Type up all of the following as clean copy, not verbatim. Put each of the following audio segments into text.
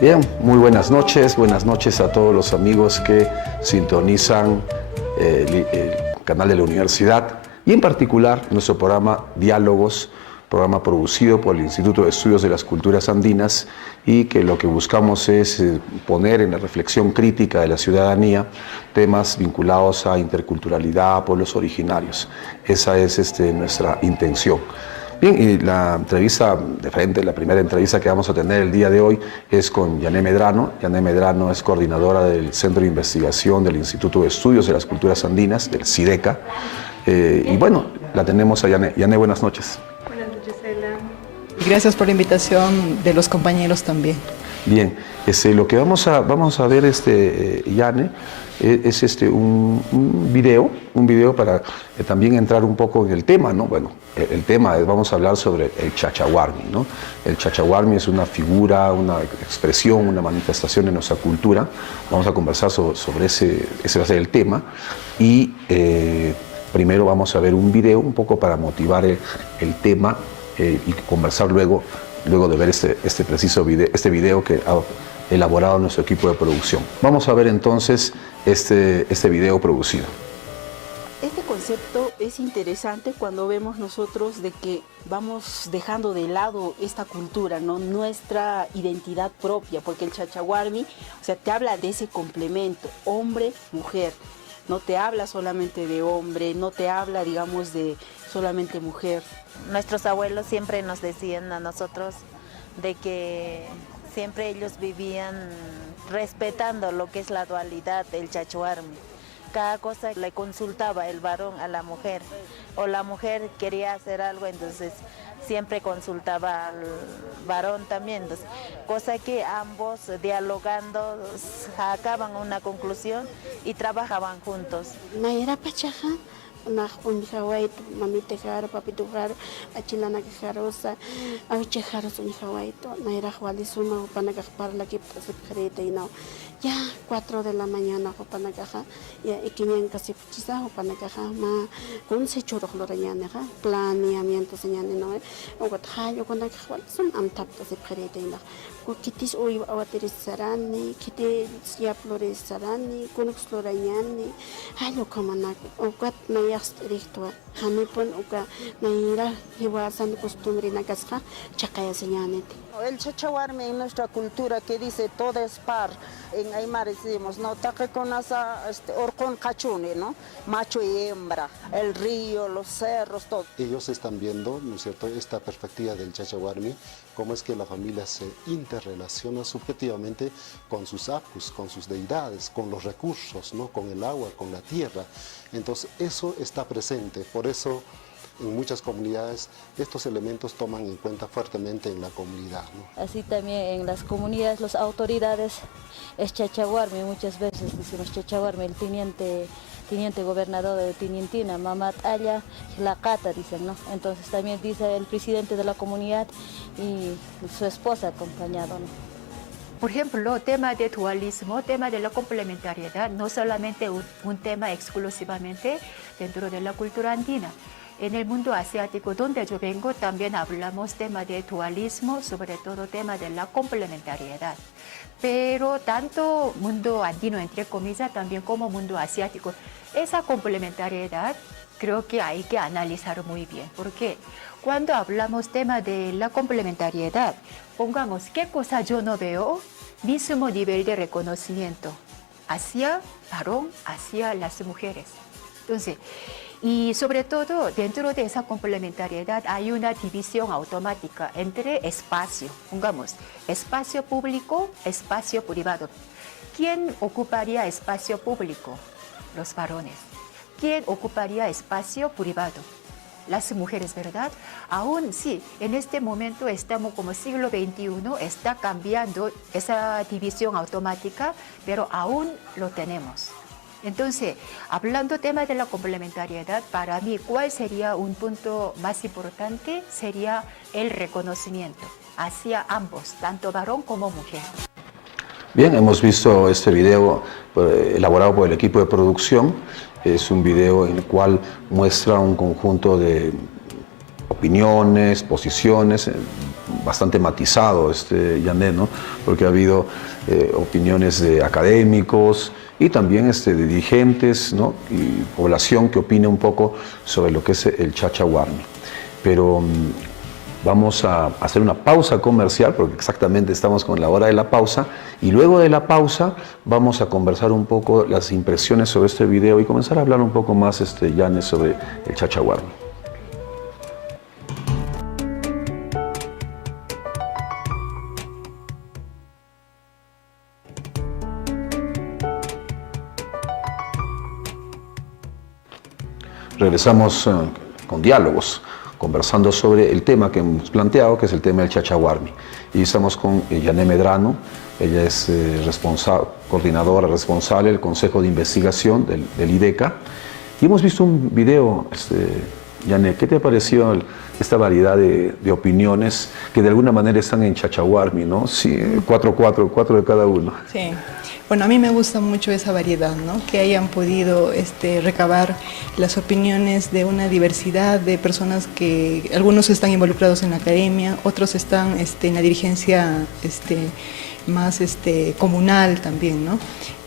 Bien, muy buenas noches a todos los amigos que sintonizan el canal de la universidad y en particular nuestro programa Diálogos, programa producido por el Instituto de Estudios de las Culturas Andinas y que lo que buscamos es poner en la reflexión crítica de la ciudadanía temas vinculados a interculturalidad, pueblos originarios. Esa es nuestra intención. Bien, y la entrevista de frente, la primera entrevista que vamos a tener el día de hoy es con Yané Medrano. Yané Medrano es coordinadora del Centro de Investigación del Instituto de Estudios de las Culturas Andinas, del CIDECA. Y bueno, la tenemos a Yané. Yané, buenas noches. Buenas noches, Ela. Gracias por la invitación de los compañeros también. Bien, lo que vamos a ver, Yané, es un video para también entrar un poco en el tema, ¿no? Bueno, el tema es, vamos a hablar sobre el chachahuarmi, ¿no? El chachahuarmi es una figura, una expresión, una manifestación de nuestra cultura. Vamos a conversar sobre ese va a ser el tema. Y primero vamos a ver un video un poco para motivar el tema y conversar luego de ver este preciso video que ha elaborado nuestro equipo de producción. Vamos a ver entonces este video producido. Este concepto es interesante cuando vemos nosotros de que vamos dejando de lado esta cultura, ¿no? Nuestra identidad propia, porque el chachahuarmi, o sea, te habla de ese complemento, hombre, mujer. No te habla solamente de hombre, no te habla, digamos, de solamente mujer. Nuestros abuelos siempre nos decían a nosotros de que siempre ellos vivían respetando lo que es la dualidad del chachahuarmi. Cada cosa le consultaba el varón a la mujer, o la mujer quería hacer algo, entonces siempre consultaba al varón también. Entonces, cosa que ambos dialogando sacaban una conclusión y trabajaban juntos. Unjawait, mamita jaro, papito jaro, achilana que jarosa, aviche jaros unjawaito, naira jualisuma, panagapar la que se y no. Ya 4 de la mañana, Hopanagaja, ya Equimian casi puchiza, Hopanagaja, ma, con se chorro lorañana, planeamiento señane, no, o what hayo con la cajual, son amtapto se prete y no. Kitis uy awateris sarani, kitis ya flores sarani, con explorañani, hayo kamanak, o what nayas rictua, hanipon, uka, naira, hiwasan costumbre nagasja, chacaya señanete. El chachahuarmi en nuestra cultura que dice todo es par, en Aymara decimos, no, taque con asa orcón cachune, ¿no? Macho y hembra, el río, los cerros, todo. Ellos están viendo, ¿no es cierto?, esta perspectiva del chachahuarmi, cómo es que la familia se interrelaciona subjetivamente con sus apus, con sus deidades, con los recursos, ¿no?, con el agua, con la tierra. Entonces eso está presente, por eso en muchas comunidades estos elementos toman en cuenta fuertemente en la comunidad, ¿no? Así también en las comunidades, las autoridades es chachahuarmi, muchas veces decimos chachahuarmi, el teniente gobernador de Tinintina, Mamat Aya, la Cata, dicen, ¿no? Entonces también dice el presidente de la comunidad y su esposa acompañado, ¿no? Por ejemplo, tema de dualismo, tema de la complementariedad, no solamente un tema exclusivamente dentro de la cultura andina. En el mundo asiático, donde yo vengo, también hablamos tema de dualismo, sobre todo tema de la complementariedad. Pero tanto mundo andino, entre comillas, también como mundo asiático, esa complementariedad creo que hay que analizar muy bien. Porque cuando hablamos tema de la complementariedad, pongamos qué cosa yo no veo, mismo nivel de reconocimiento hacia varón, hacia las mujeres. Entonces, y sobre todo, dentro de esa complementariedad hay una división automática entre espacio, pongamos, espacio público, espacio privado. ¿Quién ocuparía espacio público? Los varones. ¿Quién ocuparía espacio privado? Las mujeres, ¿verdad? Aún sí, en este momento estamos como siglo XXI, está cambiando esa división automática, pero aún lo tenemos. Entonces, hablando tema de la complementariedad, para mí, ¿cuál sería un punto más importante? Sería el reconocimiento hacia ambos, tanto varón como mujer. Bien, hemos visto este video elaborado por el equipo de producción. Es un video en el cual muestra un conjunto de opiniones, posiciones bastante matizado, Janet, ¿no? Porque ha habido opiniones de académicos y también de dirigentes, ¿no? Y población que opina un poco sobre lo que es el chachahuarmi. Pero vamos a hacer una pausa comercial, porque exactamente estamos con la hora de la pausa, y luego de la pausa vamos a conversar un poco las impresiones sobre este video y comenzar a hablar un poco más, Janet, sobre el chachahuarmi. Regresamos con diálogos, conversando sobre el tema que hemos planteado, que es el tema del chachahuarmi. Y estamos con Janet Medrano, ella es coordinadora responsable del Consejo de Investigación del IDECA. Y hemos visto un video, Janet, ¿qué te pareció esta variedad de opiniones que de alguna manera están en chachahuarmi, ¿no? Sí, 4 de cada uno. Sí. Bueno, a mí me gusta mucho esa variedad, ¿no? Que hayan podido recabar las opiniones de una diversidad de personas que algunos están involucrados en la academia, otros están en la dirigencia más comunal también, ¿no?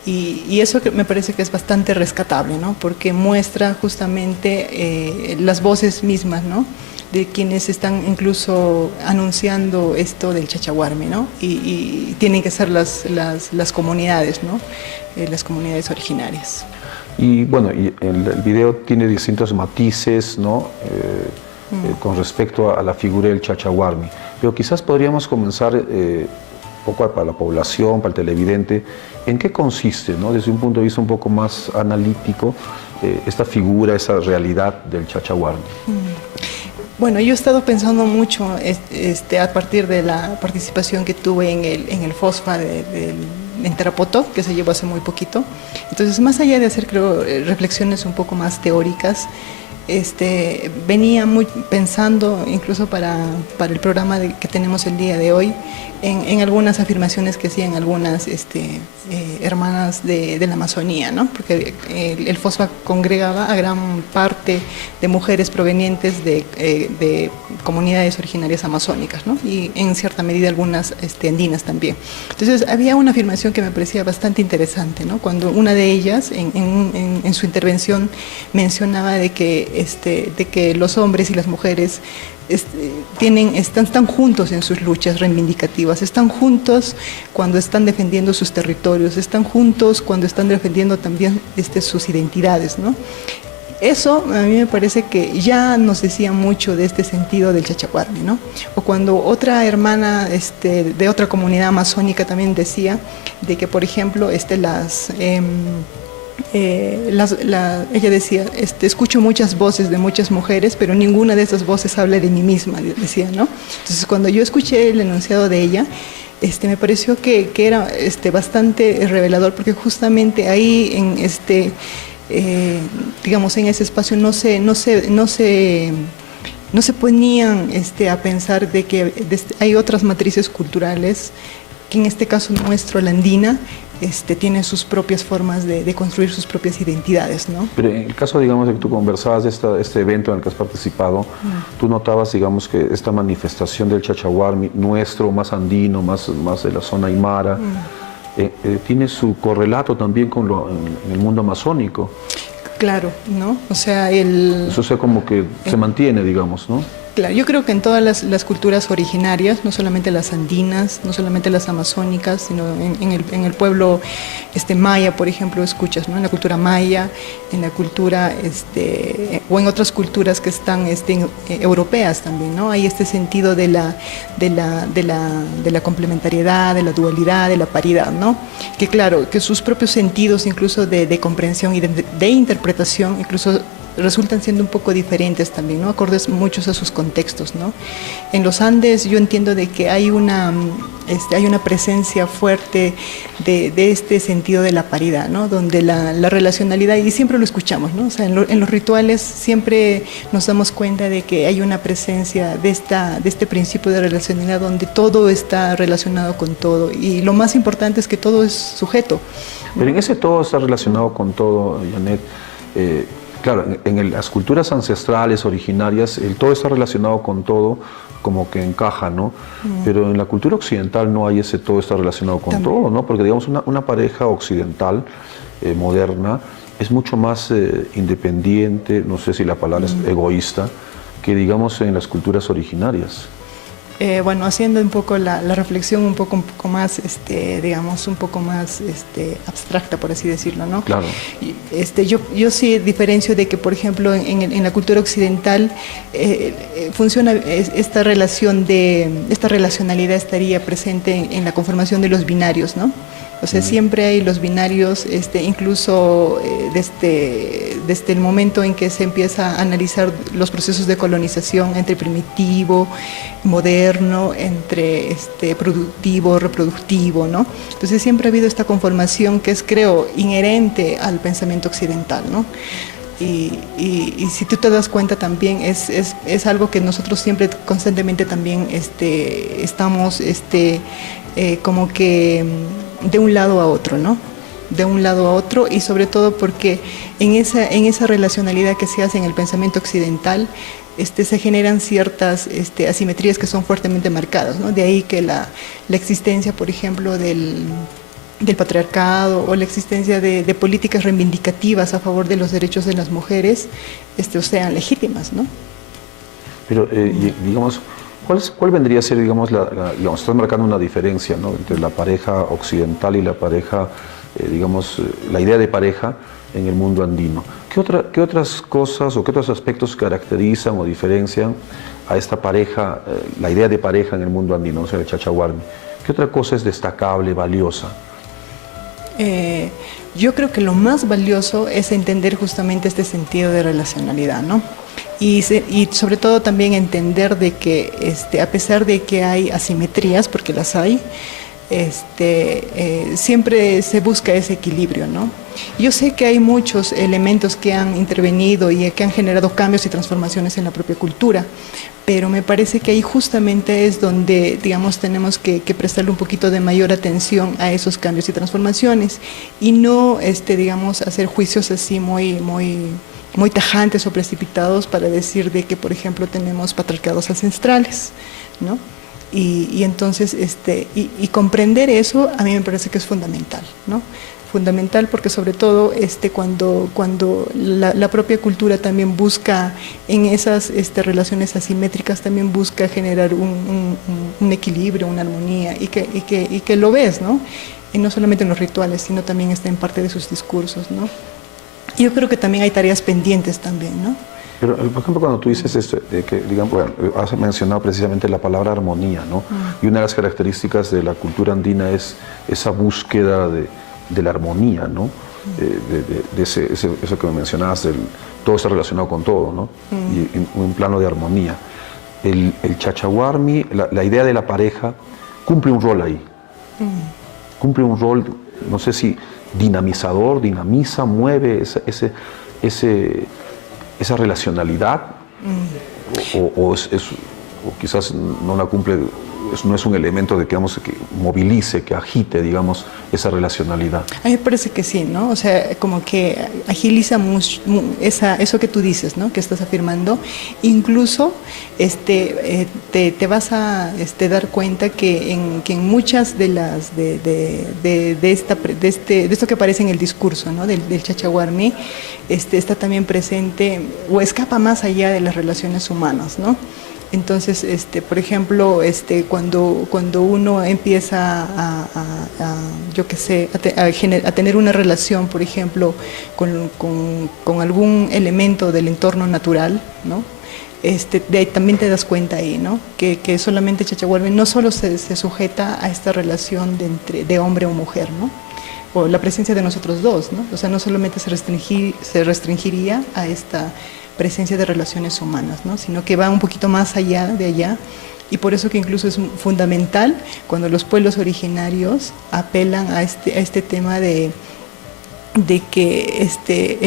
Y eso me parece que es bastante rescatable, ¿no? Porque muestra justamente las voces mismas, ¿no? De quienes están incluso anunciando esto del chachahuarmi, ¿no? Y tienen que ser las comunidades, ¿no? Las comunidades originarias. Y bueno, el video tiene distintos matices, ¿no? Con respecto a la figura del chachahuarmi. Pero quizás podríamos comenzar un poco para la población, para el televidente, ¿en qué consiste, ¿no? Desde un punto de vista un poco más analítico, esta figura, esa realidad del chachahuarmi. Bueno, yo he estado pensando mucho a partir de la participación que tuve en el FOSFA en Tarapoto, que se llevó hace muy poquito. Entonces, más allá de hacer, creo, reflexiones un poco más teóricas, venía pensando, incluso para el programa que tenemos el día de hoy, en algunas afirmaciones que hacían algunas hermanas de la Amazonía, ¿no? Porque el FOSFA congregaba a gran parte de mujeres provenientes de comunidades originarias amazónicas, ¿no? Y en cierta medida algunas andinas también. Entonces había una afirmación que me parecía bastante interesante, ¿no? Cuando una de ellas en mencionaba de que los hombres y las mujeres están juntos en sus luchas reivindicativas, están juntos cuando están defendiendo sus territorios, están juntos cuando están defendiendo también sus identidades, ¿no? Eso a mí me parece que ya nos decía mucho de este sentido del chachahuarmi, ¿no? O cuando otra hermana de otra comunidad amazónica también decía de que, por ejemplo, ella decía, escucho muchas voces de muchas mujeres, pero ninguna de esas voces habla de mí misma, decía, ¿no? Entonces, cuando yo escuché el enunciado de ella, me pareció que era bastante revelador, porque justamente ahí digamos, en ese espacio no se ponían a pensar de que hay otras matrices culturales, que en este caso nuestro, la andina, tiene sus propias formas de construir sus propias identidades, ¿no? Pero en el caso, digamos, de que tú conversabas de este evento en el que has participado, tú notabas, digamos, que esta manifestación del chachahuarmi nuestro, más andino, más de la zona aymara, tiene su correlato también en el mundo amazónico. Claro, ¿no? O sea, eso sea como que se mantiene, digamos, ¿no? Claro, yo creo que en todas las culturas originarias, no solamente las andinas, no solamente las amazónicas, sino en el pueblo maya, por ejemplo, escuchas, ¿no? En la cultura maya, en la cultura, o en otras culturas que están europeas también, ¿no? Hay este sentido de la complementariedad, de la dualidad, de la paridad, ¿no? Que claro, que sus propios sentidos, incluso de comprensión y de interpretación, incluso resultan siendo un poco diferentes también, ¿no? Acordes muchos a sus contextos, ¿no? En los Andes yo entiendo de que hay una presencia fuerte de este sentido de la paridad, ¿no? Donde la relacionalidad, y siempre lo escuchamos, ¿no? O sea, en los rituales siempre nos damos cuenta de que hay una presencia de este principio de relacionalidad donde todo está relacionado con todo, y lo más importante es que todo es sujeto. Pero en ese todo está relacionado con todo, Janet. Claro, en las culturas ancestrales, originarias, el todo está relacionado con todo, como que encaja, ¿no? Pero en la cultura occidental no hay todo está relacionado con todo, ¿no? Porque digamos una pareja occidental moderna es mucho más independiente, no sé si la palabra es egoísta, que digamos en las culturas originarias. Bueno, haciendo un poco la reflexión un poco más, digamos, un poco más abstracta, por así decirlo, ¿no? Claro. Yo sí diferencio de que, por ejemplo, en la cultura occidental funciona esta relacionalidad estaría presente en la conformación de los binarios, ¿no? O sea, siempre hay los binarios, incluso desde el momento en que se empieza a analizar los procesos de colonización entre primitivo, moderno, entre productivo, reproductivo, ¿no? Entonces siempre ha habido esta conformación que es, creo, inherente al pensamiento occidental, ¿no? Y si tú te das cuenta también es algo que nosotros siempre constantemente también estamos como que de un lado a otro, ¿no? De un lado a otro, y sobre todo porque en esa relacionalidad que se hace en el pensamiento occidental se generan ciertas asimetrías que son fuertemente marcadas, ¿no? De ahí que la existencia, por ejemplo, del patriarcado o la existencia de políticas reivindicativas a favor de los derechos de las mujeres sean legítimas, ¿no? Pero, digamos, ¿cuál vendría a ser, digamos, digamos, estás marcando una diferencia, ¿no? Entre la pareja occidental y la pareja, digamos, la idea de pareja en el mundo andino? ¿Qué otras cosas o qué otros aspectos caracterizan o diferencian a esta pareja, la idea de pareja en el mundo andino, o sea, el Chachahuarmi? ¿Qué otra cosa es destacable, valiosa? Yo creo que lo más valioso es entender justamente este sentido de relacionalidad, ¿no? Y sobre todo también entender de que a pesar de que hay asimetrías, porque las hay, siempre se busca ese equilibrio, ¿no? Yo sé que hay muchos elementos que han intervenido y que han generado cambios y transformaciones en la propia cultura, pero me parece que ahí justamente es donde, digamos, tenemos que prestarle un poquito de mayor atención a esos cambios y transformaciones y no, digamos, hacer juicios así muy tajantes o precipitados para decir de que, por ejemplo, tenemos patriarcados ancestrales, ¿no? Y entonces, y comprender eso a mí me parece que es fundamental, ¿no? Fundamental porque sobre todo cuando la propia cultura también busca en esas relaciones asimétricas, también busca generar un equilibrio, una armonía y que lo ves, ¿no? Y no solamente en los rituales, sino también en parte de sus discursos, ¿no? Y yo creo que también hay tareas pendientes también, ¿no? Pero, por ejemplo, cuando tú dices de que, digamos, bueno, has mencionado precisamente la palabra armonía, ¿no? Y una de las características de la cultura andina es esa búsqueda de la armonía, ¿no? Eso que me mencionabas, todo está relacionado con todo, ¿no? Y en un plano de armonía. El Chachahuarmi, la idea de la pareja, cumple un rol ahí. Cumple un rol, no sé si dinamizador, dinamiza, mueve esa relacionalidad, o quizás no la cumple, no es un elemento de que movilice, que agite, digamos, esa relacionalidad. A mí me parece que sí, ¿no? O sea, como que agiliza mucho eso que tú dices, ¿no? Que estás afirmando. Incluso te vas a dar cuenta que en muchas de las de esto que aparece en el discurso, ¿no? Del Chachahuarmi, está también presente o escapa más allá de las relaciones humanas, ¿no? Entonces, por ejemplo, cuando uno empieza a tener una relación, por ejemplo, con algún elemento del entorno natural, ¿no? De ahí también te das cuenta ahí, ¿no? Que solamente Chachahuarmi no solo se sujeta a esta relación de hombre o mujer, ¿no? O la presencia de nosotros dos, ¿no? O sea, no solamente se restringiría a esta presencia de relaciones humanas, ¿no? Sino que va un poquito más allá de allá, y por eso que incluso es fundamental cuando los pueblos originarios apelan a este tema de que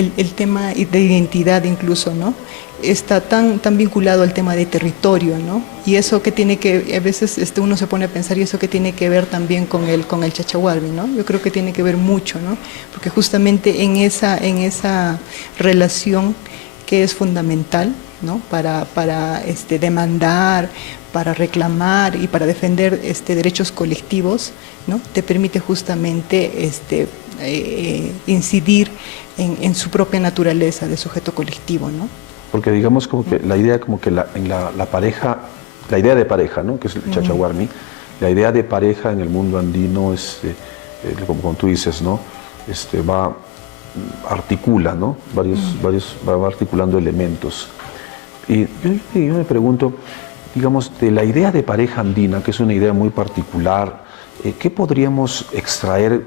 el tema de identidad incluso, ¿no? Está tan vinculado al tema de territorio, ¿no? Y eso que tiene que, a veces uno se pone a pensar, y eso que tiene que ver también con el Chachahuarmi, ¿no? Yo creo que tiene que ver mucho, ¿no? Porque justamente en esa relación que es fundamental, ¿no? Para demandar, para reclamar y para defender derechos colectivos, ¿no? Te permite justamente incidir en su propia naturaleza de sujeto colectivo, ¿no? Porque digamos como que la idea como que la pareja, la idea de pareja, ¿no? Que es el chachahuarmi, la idea de pareja en el mundo andino es, como tú dices, ¿no? Articula, ¿no? Va articulando elementos. Y yo me pregunto, digamos, de la idea de pareja andina, que es una idea muy particular, ¿qué podríamos extraer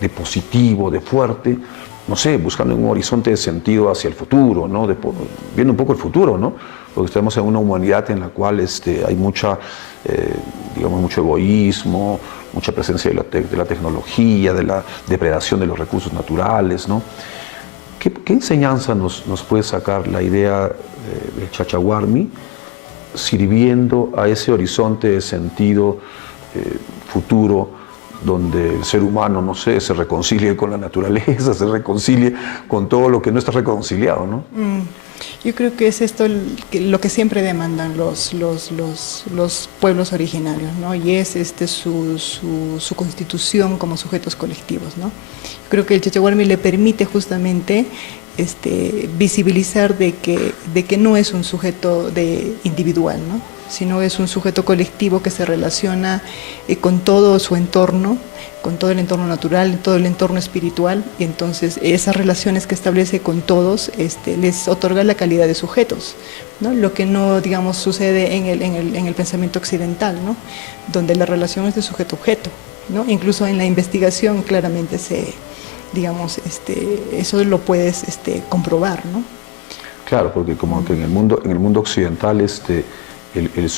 de positivo, de fuerte? No sé, buscando un horizonte de sentido hacia el futuro, ¿no? Viendo un poco el futuro, ¿no? Porque estamos en una humanidad en la cual hay mucha, digamos, mucho egoísmo, mucha presencia de la tecnología, de la depredación de los recursos naturales, ¿no? ¿Qué enseñanza nos puede sacar la idea del chachahuarmi sirviendo a ese horizonte de sentido futuro donde el ser humano, no sé, se reconcilie con la naturaleza, se reconcilie con todo lo que no está reconciliado, ¿no? Yo creo que es esto lo que siempre demandan los pueblos originarios, ¿no? Y es su constitución como sujetos colectivos, ¿no? Yo creo que el chachahuarmi le permite justamente visibilizar de que no es un sujeto individual, ¿no? Sino es un sujeto colectivo que se relaciona con todo su entorno, con todo el entorno natural, todo el entorno espiritual, y entonces esas relaciones que establece con todos les otorga la calidad de sujetos, ¿no? Lo que no, digamos, sucede en el pensamiento occidental, ¿no? Donde la relación es de sujeto-objeto, ¿no? Incluso en la investigación claramente digamos, eso lo puedes comprobar, ¿no? Claro, porque como que en el mundo occidental el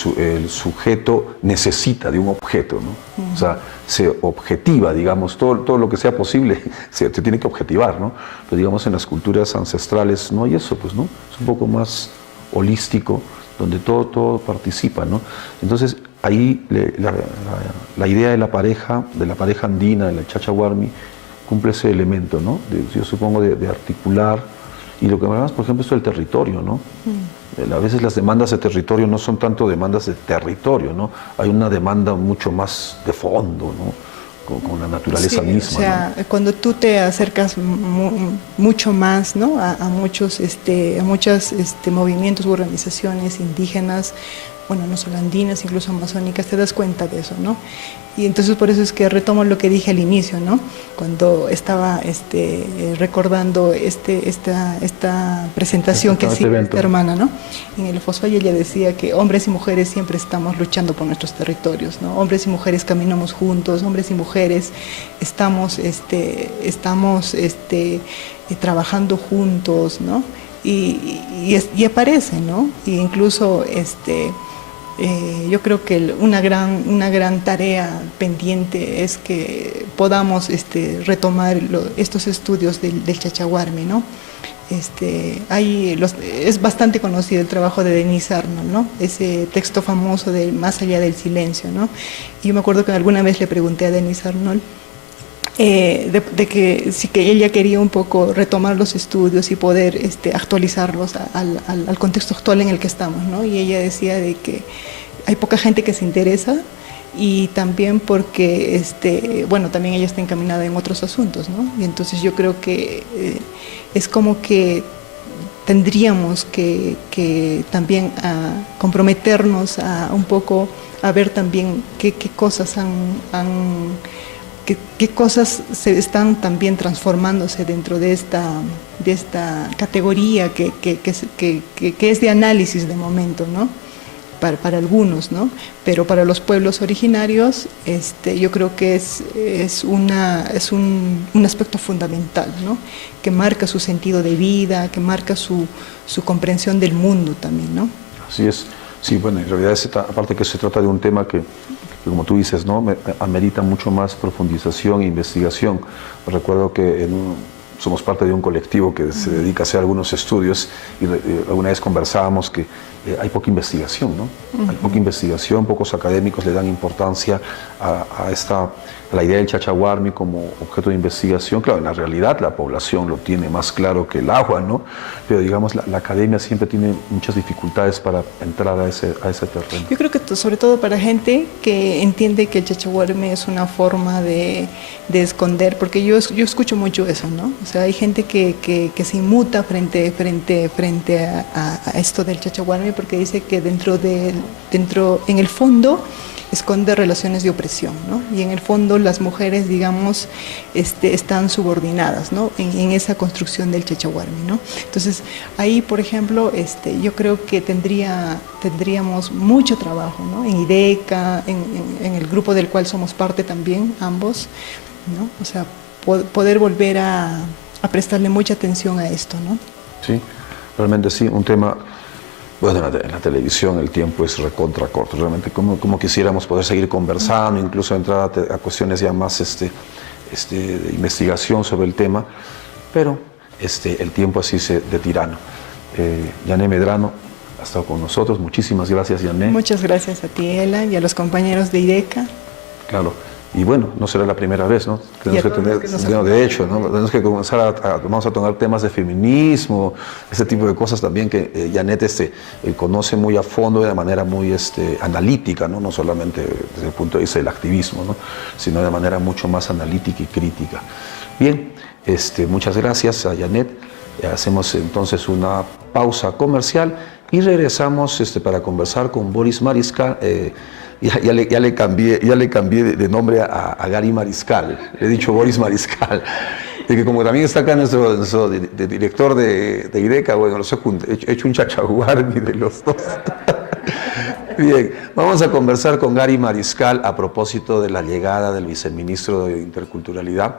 sujeto necesita de un objeto, ¿no? O sea, se objetiva, digamos, todo lo que sea posible se tiene que objetivar, ¿no? Pero digamos en las culturas ancestrales no hay eso, pues, ¿no? Es un poco más holístico, donde todo participa, ¿no? Entonces ahí la idea de la pareja andina, de la chachahuarmi, cumple ese elemento, ¿no? Yo supongo de articular. Y lo que me hablas, por ejemplo, es el territorio, ¿no? A veces las demandas de territorio no son tanto demandas de territorio, ¿no? Hay una demanda mucho más de fondo, ¿no? Con la naturaleza misma. O sea, ¿no? Cuando tú te acercas mucho más, ¿no? a muchos movimientos u organizaciones indígenas, bueno, no solo andinas, incluso amazónicas, te das cuenta de eso, ¿no? Y entonces por eso es que retomo lo que dije al inicio, ¿no? Cuando estaba recordando esta presentación que hacía esta hermana, ¿no? En el Fosfa, y ella decía que hombres y mujeres siempre estamos luchando por nuestros territorios, ¿no? Hombres y mujeres caminamos juntos, hombres y mujeres estamos trabajando juntos, ¿no? Y aparece, ¿no? Y incluso yo creo que una gran tarea pendiente es que podamos retomar estos estudios del chachahuarmi, ¿no? Es bastante conocido el trabajo de Denise Arnold, ¿no? Ese texto famoso de Más allá del silencio, ¿no? Y yo me acuerdo que alguna vez le pregunté a Denise Arnold de que sí, que ella quería un poco retomar los estudios y poder actualizarlos al contexto actual en el que estamos, ¿no? Y ella decía de que hay poca gente que se interesa, y también porque bueno, también ella está encaminada en otros asuntos, ¿no? Y entonces yo creo que es como que tendríamos que también comprometernos a un poco a ver también qué cosas qué cosas se están también transformándose dentro de esta categoría que es de análisis de momento, ¿no? Para algunos, ¿no? Pero para los pueblos originarios, yo creo que es un aspecto fundamental, ¿no? Que marca su sentido de vida, que marca su comprensión del mundo también, ¿no? Así es. Sí, bueno, en realidad aparte que se trata de un tema que como tú dices, ¿no? Amerita mucho más profundización e investigación. Recuerdo que somos parte de un colectivo que se dedica a hacer algunos estudios, y alguna vez conversábamos que hay poca investigación, ¿no? Hay poca investigación, pocos académicos le dan importancia a la idea del chachahuarmi como objeto de investigación. Claro, en la realidad la población lo tiene más claro que el agua, ¿no? Pero digamos, la academia siempre tiene muchas dificultades para entrar a ese terreno. Yo creo que sobre todo para gente que entiende que el chachahuarmi es una forma de esconder, porque yo escucho mucho eso, ¿no? O sea, hay gente que se inmuta frente a esto del chachahuarmi porque dice que en el fondo esconde relaciones de opresión, ¿no? Y en el fondo las mujeres, digamos, están subordinadas, ¿no? En esa construcción del chachahuarmi, ¿no? Entonces, ahí, por ejemplo, yo creo que tendríamos mucho trabajo, ¿no? En IDECA, en el grupo del cual somos parte también, ambos, ¿no? O sea, poder volver a prestarle mucha atención a esto, ¿no? Sí, realmente sí, un tema. Bueno, en la televisión el tiempo es recontra corto, realmente como quisiéramos poder seguir conversando, incluso entrar a cuestiones ya más de investigación sobre el tema, pero el tiempo así de tirano. Yané Medrano ha estado con nosotros, muchísimas gracias, Yané. Muchas gracias a ti, Ela, y a los compañeros de IDECA. Claro. Y bueno, no será la primera vez, ¿no? Tenemos que tener, de hecho, ¿no? Tenemos que comenzar vamos a tomar temas de feminismo, ese tipo de cosas también que Janet conoce muy a fondo de manera muy analítica, ¿no? No solamente desde el punto de vista del activismo, ¿no? Sino de manera mucho más analítica y crítica. Bien, muchas gracias a Janet. Hacemos entonces una pausa comercial y regresamos para conversar con Boris Mariscal. Ya le cambié de nombre a Gary Mariscal, le he dicho Boris Mariscal, de que como también está acá nuestro director de IDECA, bueno, he hecho un chachahuarmi de los dos. Bien, vamos a conversar con Gary Mariscal a propósito de la llegada del viceministro de Interculturalidad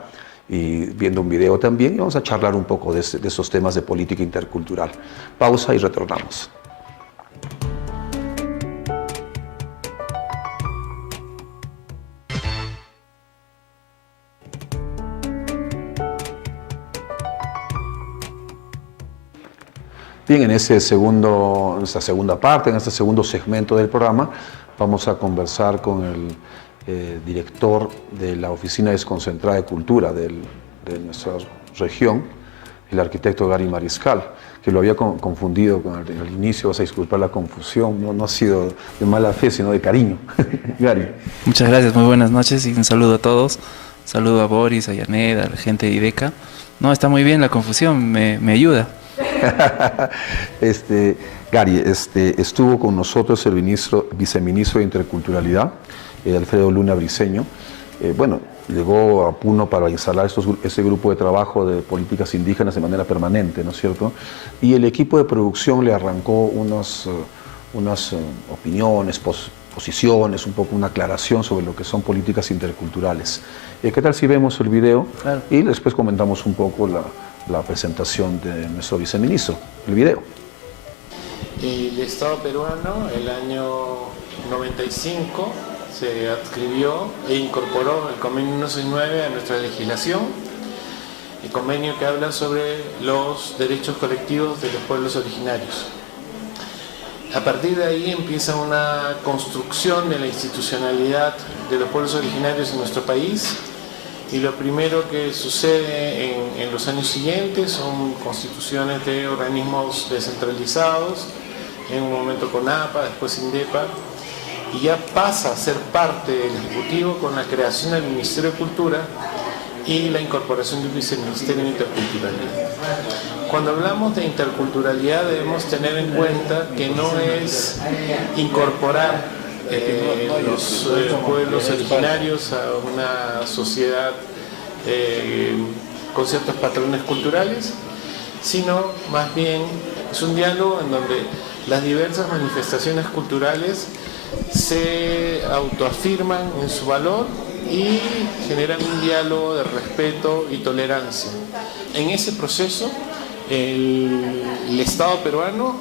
y viendo un video también, y vamos a charlar un poco de esos temas de política intercultural. Pausa y retornamos. Bien, en esta segunda parte, en este segundo segmento del programa, vamos a conversar con el director de la Oficina Desconcentrada de Cultura de nuestra región, el arquitecto Gary Mariscal, que lo había confundido con el inicio. Vas a disculpar la confusión, no ha sido de mala fe, sino de cariño. Gary. Muchas gracias, muy buenas noches y un saludo a todos. Un saludo a Boris, a Yanet, a la gente de IDECA. No, está muy bien la confusión, me ayuda. Gary, estuvo con nosotros el viceministro de Interculturalidad, Alfredo Luna Briceño. Bueno, llegó a Puno para instalar ese grupo de trabajo de políticas indígenas de manera permanente, ¿no es cierto? Y el equipo de producción le arrancó unas opiniones, posiciones, un poco una aclaración sobre lo que son políticas interculturales. ¿Qué tal si vemos el video? Claro. Y después comentamos un poco la presentación de nuestro viceministro, el video. El Estado peruano, el año 95, se adscribió e incorporó el convenio 169 a nuestra legislación, el convenio que habla sobre los derechos colectivos de los pueblos originarios. A partir de ahí empieza una construcción de la institucionalidad de los pueblos originarios en nuestro país. Y lo primero que sucede en los años siguientes son constituciones de organismos descentralizados, en un momento con APA, después INDEPA, y ya pasa a ser parte del Ejecutivo con la creación del Ministerio de Cultura y la incorporación del Viceministerio de Interculturalidad. Cuando hablamos de interculturalidad debemos tener en cuenta que no es incorporar los pueblos originarios a una sociedad con ciertos patrones culturales, sino más bien es un diálogo en donde las diversas manifestaciones culturales se autoafirman en su valor y generan un diálogo de respeto y tolerancia. En ese proceso, el Estado peruano,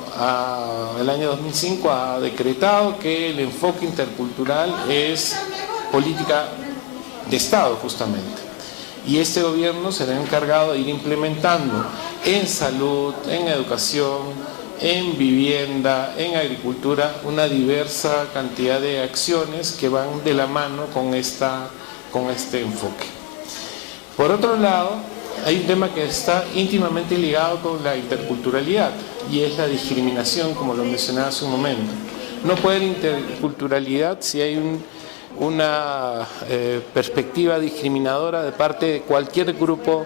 el año 2005, ha decretado que el enfoque intercultural es política de Estado, justamente. Y este gobierno será encargado de ir implementando en salud, en educación, en vivienda, en agricultura, una diversa cantidad de acciones que van de la mano con este enfoque. Por otro lado, hay un tema que está íntimamente ligado con la interculturalidad y es la discriminación, como lo mencionaba hace un momento. No puede haber interculturalidad si hay una perspectiva discriminadora de parte de cualquier grupo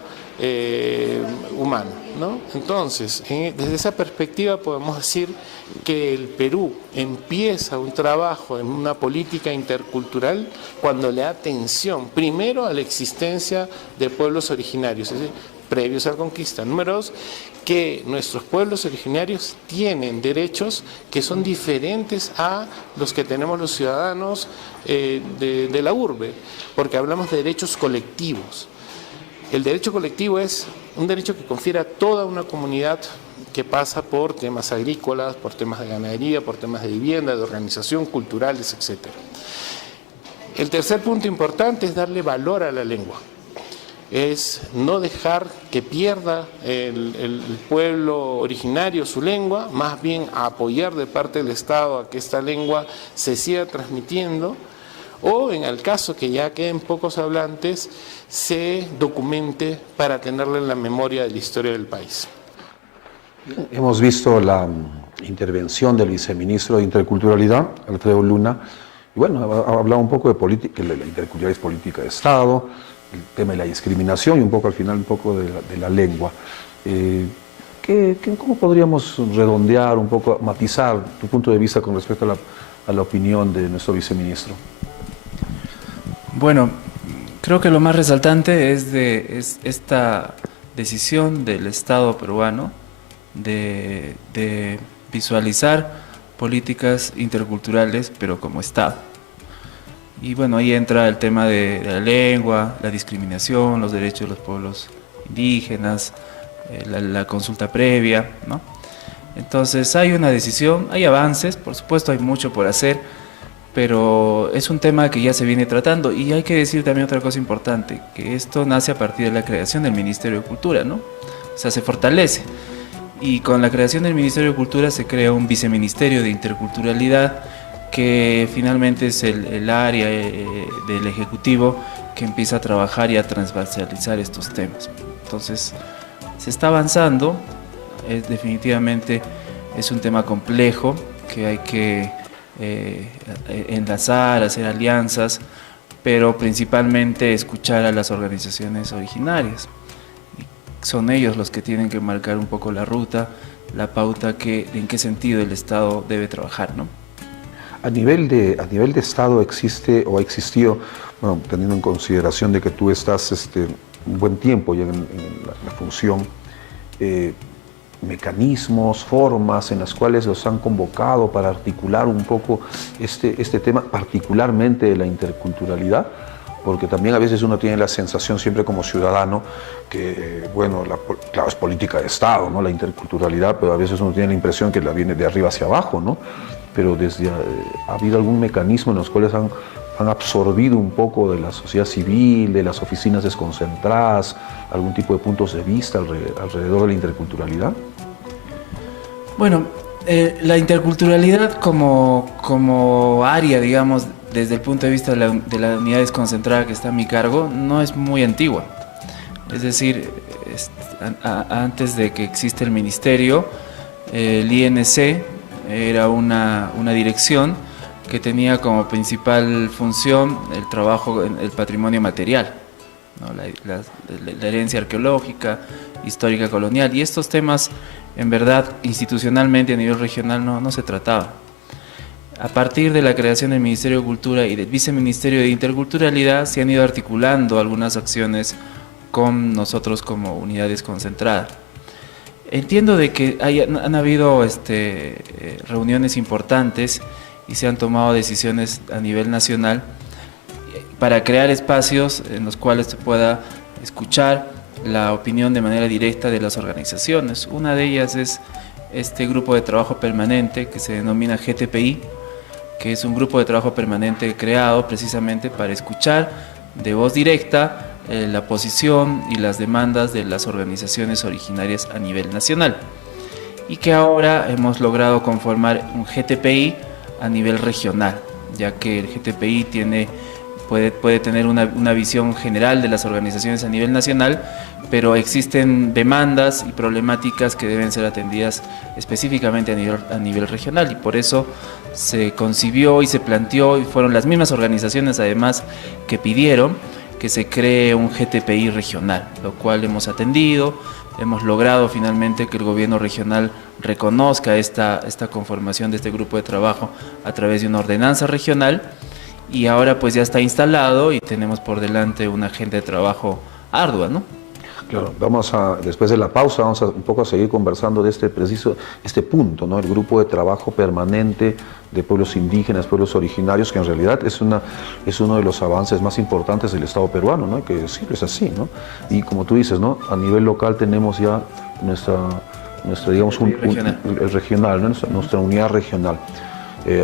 humano, ¿no? Entonces, desde esa perspectiva podemos decir que el Perú empieza un trabajo en una política intercultural cuando le da atención primero a la existencia de pueblos originarios, es decir, previos a la conquista. Número 2, que nuestros pueblos originarios tienen derechos que son diferentes a los que tenemos los ciudadanos de la urbe, porque hablamos de derechos colectivos. El derecho colectivo es un derecho que confiere a toda una comunidad que pasa por temas agrícolas, por temas de ganadería, por temas de vivienda, de organización, culturales, etc. El tercer punto importante es darle valor a la lengua. Es no dejar que pierda el pueblo originario su lengua, más bien apoyar de parte del Estado a que esta lengua se siga transmitiendo, o en el caso que ya queden pocos hablantes, se documente para tenerla en la memoria de la historia del país. Hemos visto la intervención del viceministro de Interculturalidad, Alfredo Luna, y bueno, ha hablado un poco de política, que la interculturalidad es política de Estado, el tema de la discriminación y un poco al final un poco de la lengua. ¿Cómo podríamos redondear un poco, matizar tu punto de vista con respecto a la opinión de nuestro viceministro? Bueno, creo que lo más resaltante es esta decisión del Estado peruano de visualizar políticas interculturales, pero como Estado. Y bueno, ahí entra el tema de la lengua, la discriminación, los derechos de los pueblos indígenas, la consulta previa, ¿no? Entonces hay una decisión, hay avances, por supuesto hay mucho por hacer, pero es un tema que ya se viene tratando. Y hay que decir también otra cosa importante, que esto nace a partir de la creación del Ministerio de Cultura, ¿no? O sea, se fortalece. Y con la creación del Ministerio de Cultura se crea un viceministerio de interculturalidad que finalmente es el área del Ejecutivo que empieza a trabajar y a transversalizar estos temas. Entonces, se está avanzando, definitivamente es un tema complejo que hay que enlazar, hacer alianzas, pero principalmente escuchar a las organizaciones originarias. Son ellos los que tienen que marcar un poco la ruta, la pauta, en qué sentido el Estado debe trabajar, ¿no? A nivel de Estado existe o ha existido, bueno, teniendo en consideración de que tú estás un buen tiempo ya en la función, mecanismos, formas en las cuales los han convocado para articular un poco este tema, particularmente de la interculturalidad, porque también a veces uno tiene la sensación siempre como ciudadano que, bueno, claro, es política de Estado, ¿no? La interculturalidad, pero a veces uno tiene la impresión que la viene de arriba hacia abajo, ¿no? Pero ha habido algún mecanismo en los cuales han absorbido un poco de la sociedad civil, de las oficinas desconcentradas, algún tipo de puntos de vista alrededor de la interculturalidad. Bueno, la interculturalidad como área, digamos, desde el punto de vista de la unidad desconcentrada que está a mi cargo, no es muy antigua. Es decir, antes de que exista el ministerio, el INC era una dirección que tenía como principal función el trabajo en el patrimonio material, ¿no? La herencia arqueológica, histórica, colonial, y estos temas en verdad institucionalmente a nivel regional no se trataban. A partir de la creación del Ministerio de Cultura y del Viceministerio de Interculturalidad se han ido articulando algunas acciones con nosotros como unidad desconcentrada. Entiendo de que han habido reuniones importantes y se han tomado decisiones a nivel nacional para crear espacios en los cuales se pueda escuchar la opinión de manera directa de las organizaciones. Una de ellas es este grupo de trabajo permanente que se denomina GTPI, que es un grupo de trabajo permanente creado precisamente para escuchar de voz directa la posición y las demandas de las organizaciones originarias a nivel nacional. y que ahora hemos logrado conformar un GTPI a nivel regional, ya que el GTPI puede tener una visión general de las organizaciones a nivel nacional, pero existen demandas y problemáticas que deben ser atendidas específicamente a nivel regional, y por eso se concibió y se planteó, y fueron las mismas organizaciones además que pidieron que se cree un GTPI regional, lo cual hemos atendido. Hemos logrado finalmente que el gobierno regional reconozca esta conformación de este grupo de trabajo a través de una ordenanza regional, y ahora pues ya está instalado y tenemos por delante una agenda de trabajo ardua, ¿no? Claro, después de la pausa, vamos un poco a seguir conversando de este punto, ¿no? El grupo de trabajo permanente de pueblos indígenas, pueblos originarios, que en realidad es uno de los avances más importantes del Estado peruano, ¿no? Hay que decirlo, es así, ¿no? Y como tú dices, ¿no? A nivel local tenemos ya nuestra digamos, el regional, ¿no? Nuestra unidad regional.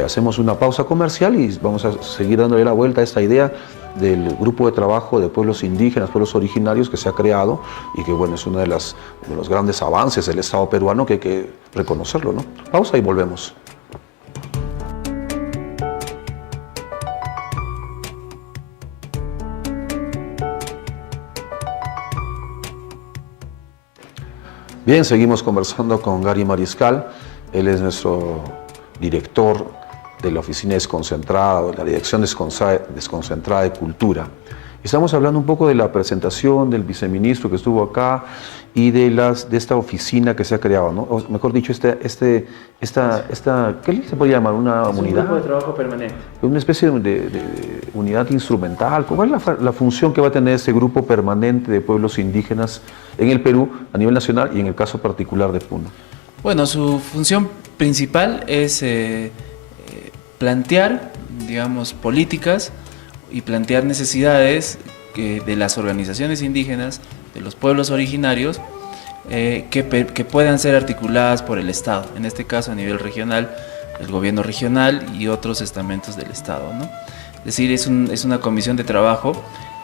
Hacemos una pausa comercial y vamos a seguir dándole la vuelta a esta idea del grupo de trabajo de pueblos indígenas, pueblos originarios que se ha creado y que, bueno, es uno de los grandes avances del Estado peruano que hay que reconocerlo, ¿no? Pausa y volvemos. Bien, seguimos conversando con Gary Mariscal. Él es nuestro director de la Oficina Desconcentrada, de la Dirección Desconcentrada de Cultura. Estamos hablando un poco de la presentación del viceministro que estuvo acá y de esta oficina que se ha creado, ¿no? O mejor dicho, ¿qué se puede llamar? ¿Una unidad? Un grupo de trabajo permanente. Una especie de unidad instrumental. ¿Cuál es la función que va a tener este grupo permanente de pueblos indígenas en el Perú a nivel nacional y en el caso particular de Puno? Bueno, su función principal es plantear, digamos, políticas y plantear necesidades de las organizaciones indígenas, de los pueblos originarios, que puedan ser articuladas por el Estado, en este caso a nivel regional, el gobierno regional y otros estamentos del Estado, ¿no? Es decir, es una comisión de trabajo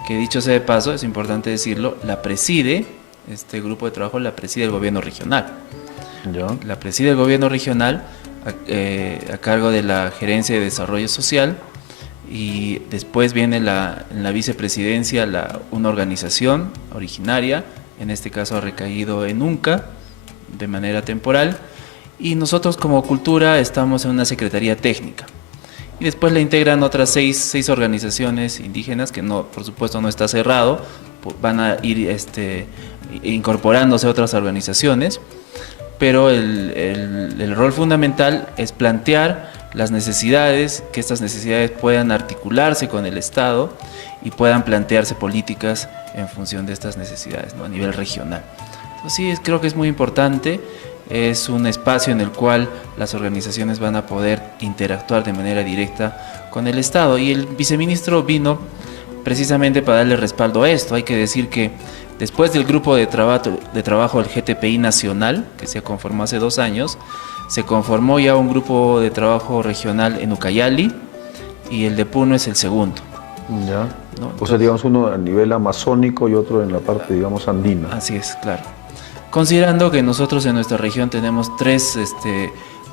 que, dicho sea de paso, es importante decirlo, este grupo de trabajo la preside el gobierno regional. ¿Ya? La preside el gobierno regional a cargo de la Gerencia de Desarrollo Social, y después viene en la vicepresidencia una organización originaria, en este caso ha recaído en UNCA de manera temporal, y nosotros como Cultura estamos en una secretaría técnica, y después la integran otras seis organizaciones indígenas que no, por supuesto no está cerrado, van a ir incorporándose otras organizaciones, pero el rol fundamental es plantear las necesidades, que estas necesidades puedan articularse con el Estado y puedan plantearse políticas en función de estas necesidades, ¿no? A nivel regional. Entonces, sí, creo que es muy importante, es un espacio en el cual las organizaciones van a poder interactuar de manera directa con el Estado, y el viceministro vino precisamente para darle respaldo a esto. Hay que decir que después del grupo de trabajo del GTPI nacional, que se conformó hace 2 años, se conformó ya un grupo de trabajo regional en Ucayali, y el de Puno es el segundo. Ya. ¿No? O sea, digamos, uno a nivel amazónico y otro en la parte, digamos, andina. Así es, claro. Considerando que nosotros en nuestra región tenemos 3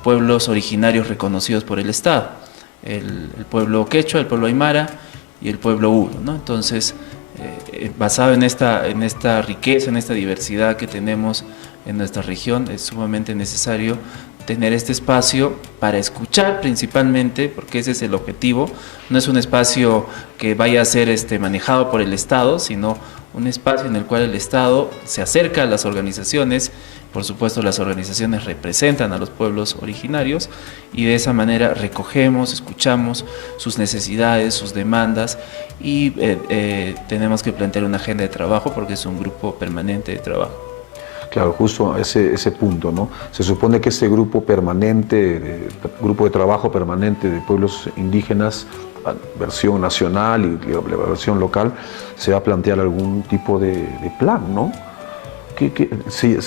pueblos originarios reconocidos por el Estado: el pueblo quechua, el pueblo aymara y el pueblo uru, ¿no? Entonces, basado en esta riqueza, en esta diversidad que tenemos en nuestra región, es sumamente necesario tener este espacio para escuchar principalmente, porque ese es el objetivo. No es un espacio que vaya a ser manejado por el Estado, sino un espacio en el cual el Estado se acerca a las organizaciones. Por supuesto, las organizaciones representan a los pueblos originarios, y de esa manera recogemos, escuchamos sus necesidades, sus demandas, y tenemos que plantear una agenda de trabajo, porque es un grupo permanente de trabajo. Claro, justo ese punto, ¿no? Se supone que este grupo de trabajo permanente de pueblos indígenas, versión nacional y la versión local, se va a plantear algún tipo de plan, ¿no?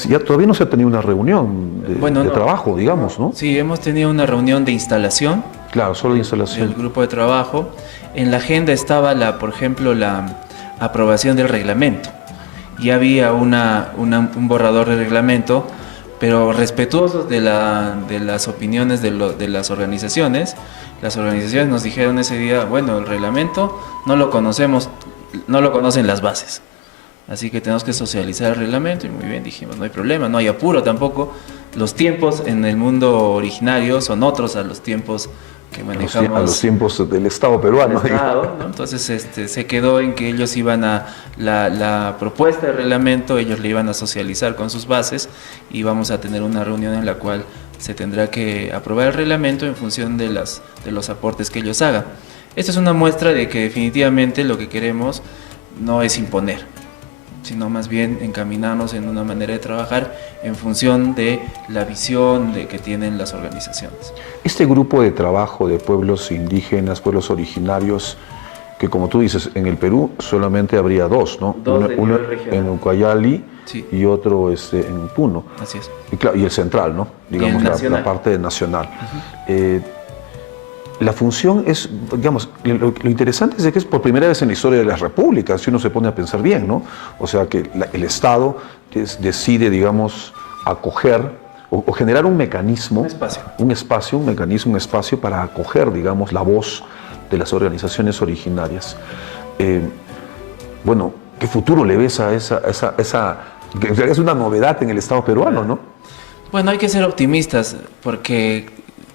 Ya todavía no se ha tenido una reunión de trabajo, digamos, ¿no? Sí, hemos tenido una reunión de instalación. Claro, solo de instalación. Del grupo de trabajo. En la agenda estaba, por ejemplo, la aprobación del reglamento. Y había un borrador de reglamento, pero respetuosos de las opiniones de las organizaciones. Las organizaciones nos dijeron ese día, bueno, el reglamento no lo conocemos, no lo conocen las bases, así que tenemos que socializar el reglamento, y muy bien, dijimos, no hay problema, no hay apuro tampoco. Los tiempos en el mundo originario son otros a los tiempos que manejamos a los tiempos del Estado peruano. ¿no? Entonces se quedó en que ellos iban a la propuesta de reglamento, ellos le iban a socializar con sus bases, y vamos a tener una reunión en la cual se tendrá que aprobar el reglamento en función de los aportes que ellos hagan. Esto es una muestra de que definitivamente lo que queremos no es imponer, sino más bien encaminarnos en una manera de trabajar en función de la visión que tienen las organizaciones. Este grupo de trabajo de pueblos indígenas, pueblos originarios, que como tú dices, en el Perú solamente habría dos, ¿no? Uno en Ucayali, sí, y otro en Puno. Así es. Y, claro, y el central, ¿no? Digamos, la parte nacional. La función es, digamos, lo interesante es de que es por primera vez en la historia de las repúblicas, si uno se pone a pensar bien, ¿no? O sea, que el Estado decide, digamos, acoger o generar un mecanismo, un espacio para acoger, digamos, la voz de las organizaciones originarias. Bueno, ¿qué futuro le ves a esa que en realidad es una novedad en el Estado peruano, ¿no? Bueno, hay que ser optimistas porque,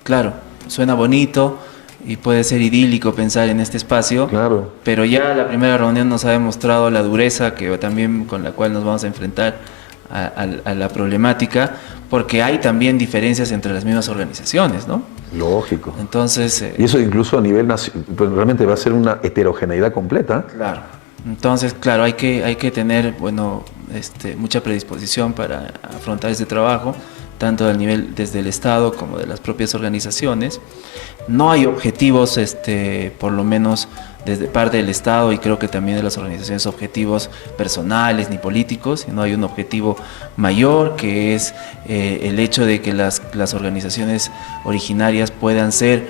claro, suena bonito y puede ser idílico pensar en este espacio, claro, pero ya la primera reunión nos ha demostrado la dureza que también con la cual nos vamos a enfrentar a la problemática, porque hay también diferencias entre las mismas organizaciones, ¿no? Lógico. Entonces... y eso incluso a nivel nacional, pues realmente va a ser una heterogeneidad completa. Claro. Entonces, claro, hay que tener, bueno, mucha predisposición para afrontar este trabajo, tanto al nivel desde el Estado como de las propias organizaciones. No hay objetivos, por lo menos desde parte del Estado, y creo que también de las organizaciones, objetivos personales ni políticos, sino hay un objetivo mayor, que es el hecho de que las organizaciones originarias puedan ser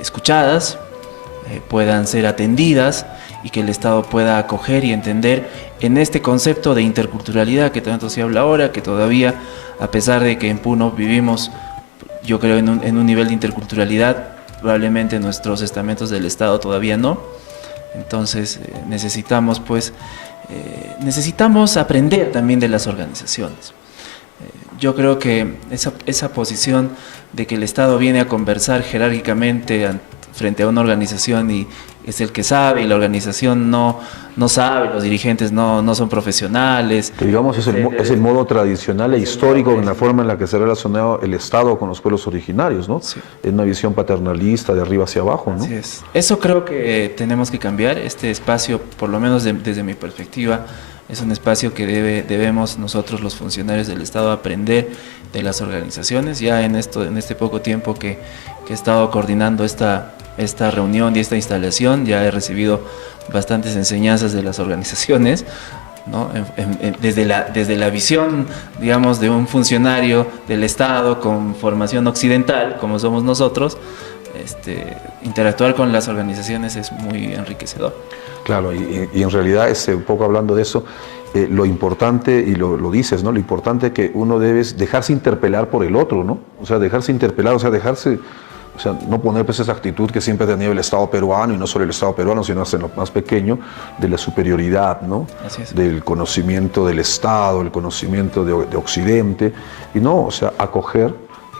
escuchadas, puedan ser atendidas, y que el Estado pueda acoger y entender en este concepto de interculturalidad que tanto se habla ahora, que todavía, a pesar de que en Puno vivimos, yo creo, en un nivel de interculturalidad, probablemente nuestros estamentos del Estado todavía no. Entonces necesitamos aprender también de las organizaciones. Yo creo que esa posición de que el Estado viene a conversar jerárquicamente frente a una organización y es el que sabe, y la organización no sabe, los dirigentes no son profesionales. Que digamos es el modo tradicional e histórico en la forma en la que se ha relacionado el Estado con los pueblos originarios, ¿no? Sí. Es una visión paternalista de arriba hacia abajo, ¿no? Así es. Eso creo que tenemos que cambiar. Este espacio, por lo menos desde mi perspectiva, es un espacio que debemos nosotros, los funcionarios del Estado, aprender de las organizaciones. Ya en este poco tiempo que he estado coordinando esta reunión y esta instalación, ya he recibido bastantes enseñanzas de las organizaciones, ¿no? Desde la visión, digamos, de un funcionario del Estado con formación occidental, como somos nosotros, interactuar con las organizaciones es muy enriquecedor. Claro, y en realidad, un poco hablando de eso, lo importante, y lo dices, ¿no? Lo importante que uno debe es dejarse interpelar por el otro, ¿no? O sea, dejarse interpelar, o sea, no poner pues esa actitud que siempre ha tenido el Estado peruano, y no solo el Estado peruano, sino hasta en lo más pequeño, de la superioridad, ¿no? Así es. Del conocimiento del Estado, el conocimiento de Occidente, y no, o sea, acoger,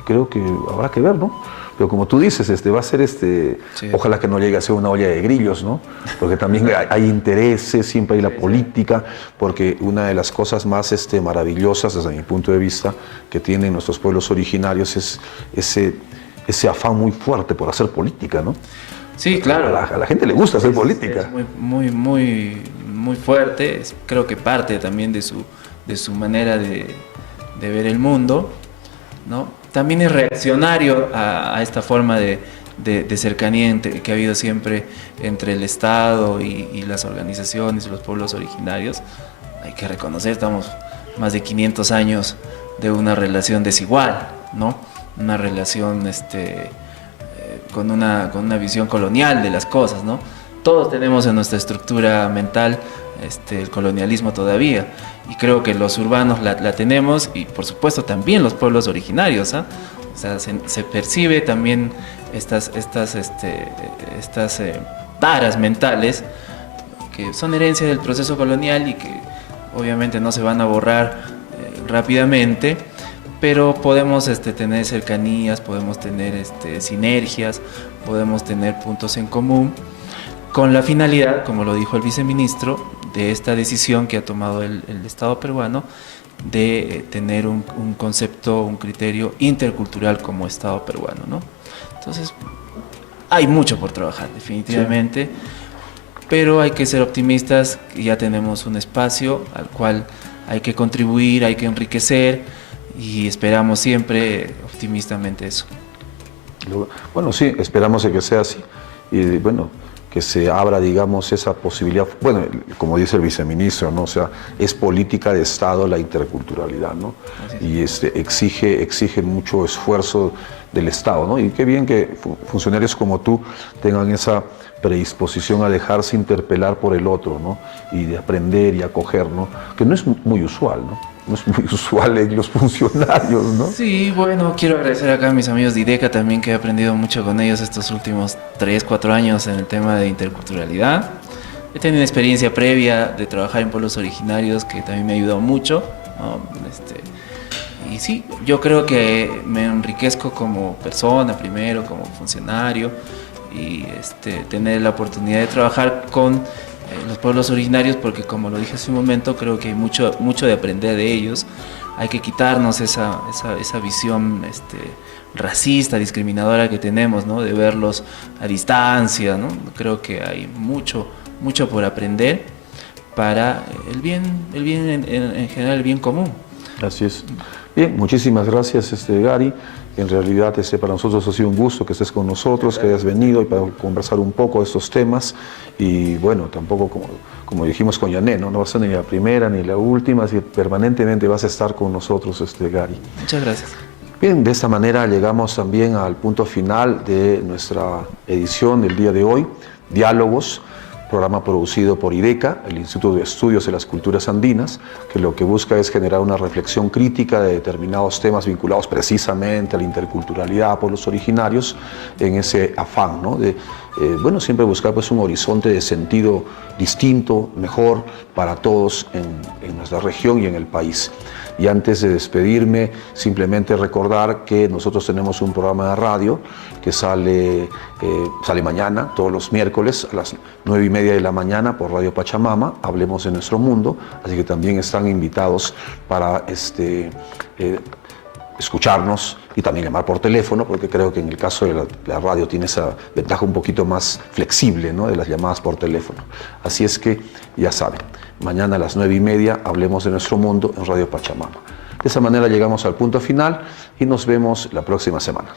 creo que habrá que ver, ¿no? Pero como tú dices, va a ser sí, ojalá que no llegue a ser una olla de grillos, ¿no? Porque también hay intereses, siempre hay la política, porque una de las cosas más maravillosas, desde mi punto de vista, que tienen nuestros pueblos originarios es ese afán muy fuerte por hacer política, ¿no? Sí, claro. A la gente le gusta hacer política. Es muy fuerte. Creo que parte también de su manera de ver el mundo, ¿no? También es reaccionario a esta forma de cercanía que ha habido siempre entre el Estado y las organizaciones y los pueblos originarios. Hay que reconocer, estamos más de 500 años de una relación desigual, ¿no? Una relación con una visión colonial de las cosas, ¿no? Todos tenemos en nuestra estructura mental el colonialismo todavía. Y creo que los urbanos la tenemos, y por supuesto también los pueblos originarios, ¿ah? O sea, se percibe también estas taras mentales que son herencia del proceso colonial y que obviamente no se van a borrar rápidamente, pero podemos tener cercanías, podemos tener sinergias, podemos tener puntos en común, con la finalidad, como lo dijo el viceministro, de esta decisión que ha tomado el Estado peruano de tener un concepto, un criterio intercultural como Estado peruano, ¿no? Entonces, hay mucho por trabajar, definitivamente, sí, pero hay que ser optimistas, ya tenemos un espacio al cual hay que contribuir, hay que enriquecer, y esperamos siempre optimistamente eso. Bueno, sí, esperamos que sea así, y bueno, que se abra, digamos, esa posibilidad. Bueno, como dice el viceministro, ¿no? O sea, es política de Estado la interculturalidad, ¿no? Y exige mucho esfuerzo del Estado, ¿no? Y qué bien que funcionarios como tú tengan esa predisposición a dejarse interpelar por el otro, ¿no? Y de aprender y acoger, ¿no? Que no es muy usual, ¿no? No es muy usual en los funcionarios, ¿no? Sí, bueno, quiero agradecer acá a mis amigos de IDECA también, que he aprendido mucho con ellos estos últimos 3, 4 años en el tema de interculturalidad. He tenido una experiencia previa de trabajar en pueblos originarios que también me ha ayudado mucho, ¿no? Y sí, yo creo que me enriquezco como persona primero, como funcionario, y tener la oportunidad de trabajar con los pueblos originarios, porque como lo dije hace un momento, creo que hay mucho de aprender de ellos. Hay que quitarnos esa visión racista, discriminadora que tenemos, ¿no? De verlos a distancia, ¿no? Creo que hay mucho por aprender para el bien en general, el bien común. Así es. Bien, muchísimas gracias, Gary. En realidad, para nosotros ha sido un gusto que estés con nosotros, que hayas venido y para conversar un poco de estos temas. Y bueno, tampoco como dijimos con Yané, no va a ser ni la primera ni la última, así que permanentemente vas a estar con nosotros, Gary. Muchas gracias. Bien, de esta manera llegamos también al punto final de nuestra edición del día de hoy, Diálogos, programa producido por IDECA, el Instituto de Estudios de las Culturas Andinas, que lo que busca es generar una reflexión crítica de determinados temas vinculados precisamente a la interculturalidad, por los originarios, en ese afán, ¿no? De siempre buscar pues un horizonte de sentido distinto, mejor para todos en nuestra región y en el país. Y antes de despedirme, simplemente recordar que nosotros tenemos un programa de radio que sale mañana, todos los miércoles a las 9:30 de la mañana por Radio Pachamama, Hablemos de Nuestro Mundo, así que también están invitados para escucharnos y también llamar por teléfono, porque creo que en el caso de la radio tiene esa ventaja un poquito más flexible, ¿no? De las llamadas por teléfono. Así es que ya saben, mañana a las 9:30 Hablemos de Nuestro Mundo en Radio Pachamama. De esa manera llegamos al punto final y nos vemos la próxima semana.